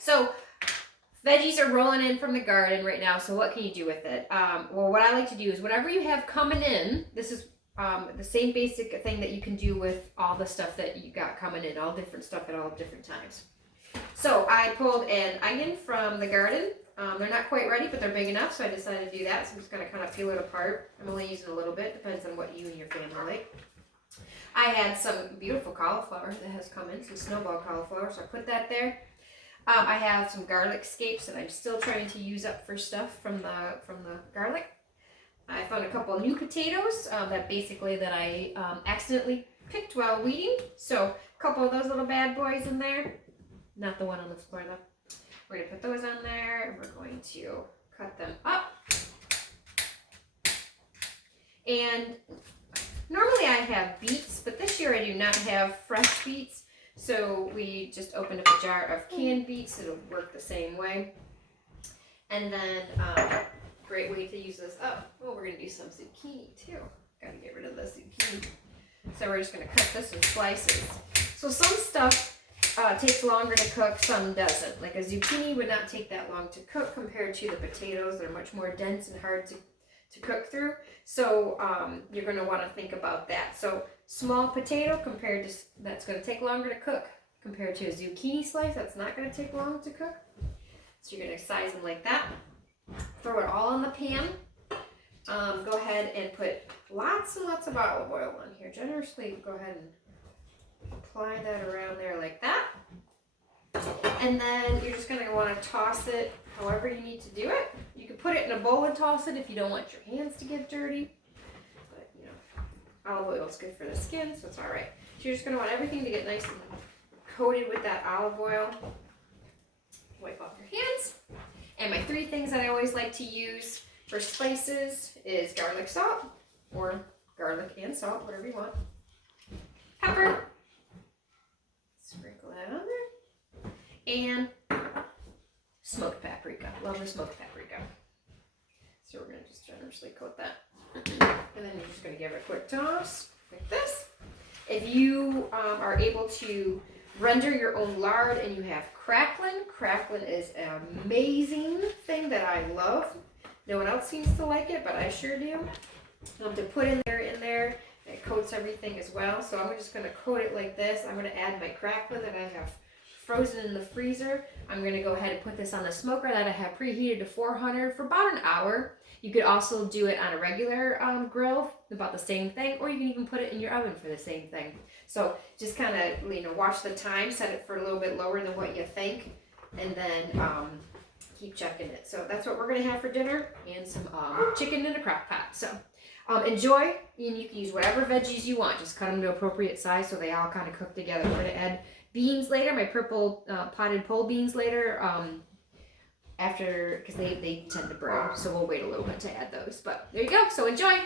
So veggies are rolling in from the garden right now, so what can you do with it? Well, what I like to do is whatever you have coming in, this is the same basic thing that you can do with all the stuff that you got coming in, all different stuff at all different times. So I pulled an onion from the garden. They're not quite ready, but they're big enough, so I decided to do that. So I'm just going to kind of peel it apart. I'm only using a little bit, depends on what you and your family like. I had some beautiful cauliflower that has come in, some snowball cauliflower, so I put that there. I have some garlic scapes that I'm still trying to use up for stuff from the garlic. I found a couple of new potatoes that I accidentally picked while weeding. So a couple of those little bad boys in there. Not the one on the floor though. We're going to put those on there and we're going to cut them up. And normally I have beets, but this year I do not have fresh beets. So we just opened up a jar of canned beets. It'll work the same way. And then great way to use this up. Oh, we're going to do some zucchini too. Got to get rid of the zucchini. So we're just going to cut this in slices. So some stuff takes longer to cook, some doesn't. Like a zucchini would not take that long to cook compared to the potatoes. They're much more dense and hard to cook through. So you're going to want to think about that. So small potato compared to, that's going to take longer to cook compared to a zucchini slice. That's not going to take long to cook. So you're going to size them like that. Throw it all in the pan. Go ahead and put lots and lots of olive oil on here. Generously go ahead and apply that around there like that. And then you're just going to want to toss it however you need to do it. You can put it in a bowl and toss it if you don't want your hands to get dirty. But, you know, olive oil is good for the skin, so it's all right. So you're just going to want everything to get nice and coated with that olive oil. Wipe off your hands. And my 3 things that I always like to use for spices is garlic salt, or garlic and salt, whatever you want. Pepper. Sprinkle that on there. And smoked paprika. Love the smoked paprika. So we're going to just generously coat that. And then you're just going to give it a quick toss like this. If you are able to render your own lard and you have cracklin. Cracklin is an amazing thing that I love. No one else seems to like it, but I sure do. To put in there, it coats everything as well. So I'm just going to coat it like this. I'm going to add my cracklin that I have frozen in the freezer. I'm going to go ahead and put this on the smoker that I have preheated to 400 for about an hour. You could also do it on a regular grill, about the same thing, or you can even put it in your oven for the same thing. So just kind of, watch the time, set it for a little bit lower than what you think, and then keep checking it. So that's what we're going to have for dinner, and some chicken in a crock pot. So enjoy, and you can use whatever veggies you want. Just cut them to appropriate size so they all kind of cook together. We're going to add beans later, my purple potted pole beans later, after, because they tend to brown, so we'll wait a little bit to add those. But there you go. So enjoy.